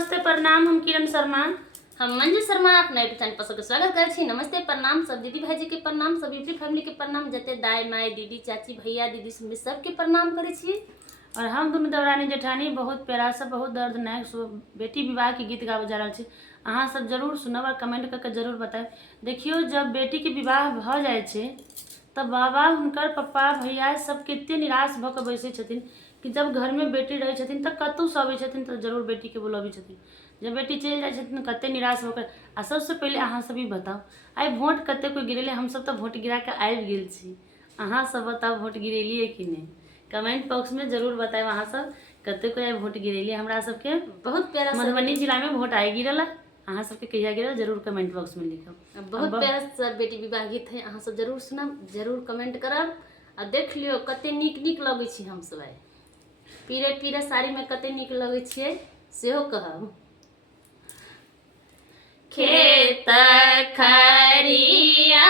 नमस्ते प्रणाम। हम किरण शर्मा। हम मंजू शर्मा अपना यूट्यूब चैनल पर सबके स्वागत कर छी। नमस्ते प्रणाम सब दीदी भाईजी के प्रणाम, सब यूट्यूब फैमिली के प्रणाम, जते दाई माई दीदी चाची भैया दीदी सबके प्रणाम करे छी। और हम दुनू देवरानी जेठानी बहुत प्यारा से बहुत दर्दनाक बेटी विवाह के गीत गावे जा रहा है। अहाँ सब जरूर सुनब और कमेंट करके जरूर बताएं। देखियो जब बेटी के विवाह भ जाए छे तब बाबा हुनकर पप्पा भैया सब कितने निराश भ के बैसे छथिन कि जब घर में बेटी रहे छथिन तो कतौ से अबै छथिन तो जरूर बेटी के बुलाबै छथिन। जब बेटी चल जाए छथिन कते निराश होकर। आ सबसे पहले अहाँ सब ही बताओ आई वोट कते कोई गिरेले? हम सब तो वोट गिरा के आबि गेल छी। अहाँ सब बताओ वोट गिरेलिए कि नहीं? कमेंट बॉक्स में जरूर बताएं। अहाँ सब कते कोई वोट गिरेलिए? हमरा सबके बहुत प्यारा मधुबनी जिला में वोट आए गिरल। अहाँ सबके कहिया गिरल जरूर कमेंट बॉक्स में लिखब। बहुत प्यारा सब बेटी विवाह गीत है, अहाँ सब जरूर सुनब, जरूर कमेंट करब। आ देख लियो कते नीक लगै छी हम सब। आइ पीरे पीरे साड़ी में कते नीक लगै छियै सेहो कहब। खेत खरिया